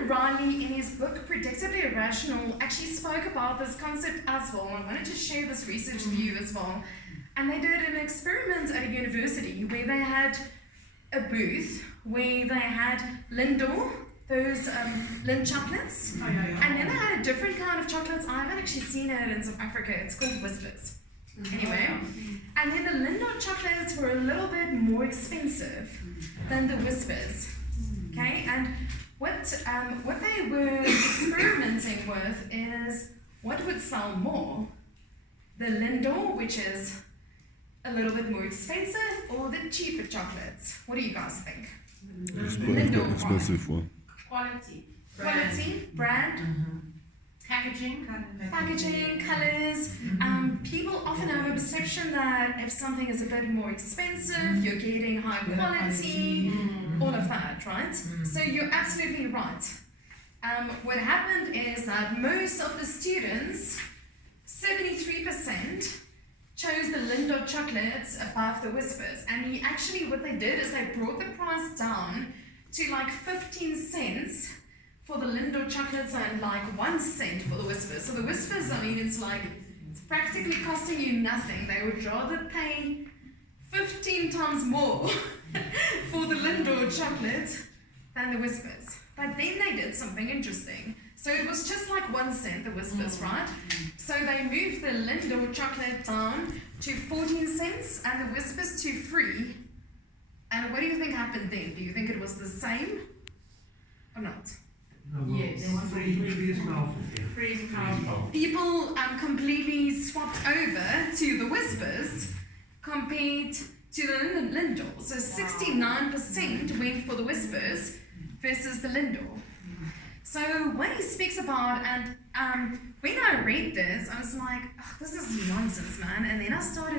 Alan Riley, in his book Predictably Irrational, actually spoke about this concept as well. I wanted to share this research with you as well. And they did an experiment at a university where they had a booth where they had Lindor, those Lind chocolates, and then they had a different kind of chocolates. I haven't actually seen it in South Africa. It's called Whispers. Anyway, and then the Lindor chocolates were a little bit more expensive than the Whispers. Okay, and what they were experimenting with is what would sell more, the Lindor, which is a little bit more expensive, or the cheaper chocolates. What do you guys think? Lindor. Expensive one. Quality. Quality, brand, Packaging. colors. People often have a perception that if something is a bit more expensive, you're getting high quality, all of that, right? So you're absolutely right. What happened is that most of the students, 73%, chose the Lindor chocolates above the Whispers. And what they did is they brought the price down to like 15 cents for the Lindor chocolates and like 1 cent for the Whispers. So the Whispers, I mean, it's practically costing you nothing. They would rather pay 15 times more for the Lindor chocolate than the Whispers. But then they did something interesting. So it was just like 1 cent, the Whispers, right? So they moved the Lindor chocolate down to 14 cents and the Whispers to 3. And what do you think happened then? Do you think it was the same or not? No, Yes. Free Freezing powerful. People completely swapped over to the Whispers compared to the Lindor. So 69% went for the Whispers versus the Lindor. So what he speaks about, and when I read this, I was like, oh, this is nonsense, man. And then I started